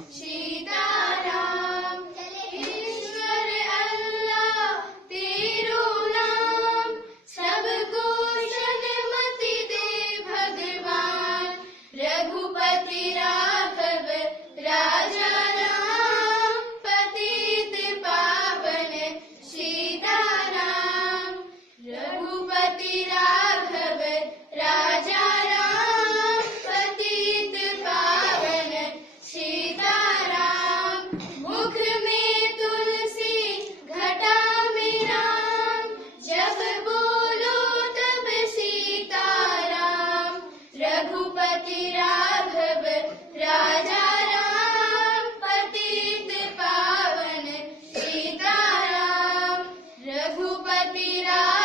सीताराम। ईश्वर अल्लाह तेरो नाम, सबको सन्मति दे भगवान। रघुपति राघव राजा राम, पतित पावन सीताराम। रघुपति राघव राजा राम, पतित पावन सीताराम। मुख में तुलसी घटा में राम, जब बोलो तब सीताराम। रघुपति राघव राजा राम, पतित पावन सीताराम। रघुपति राघव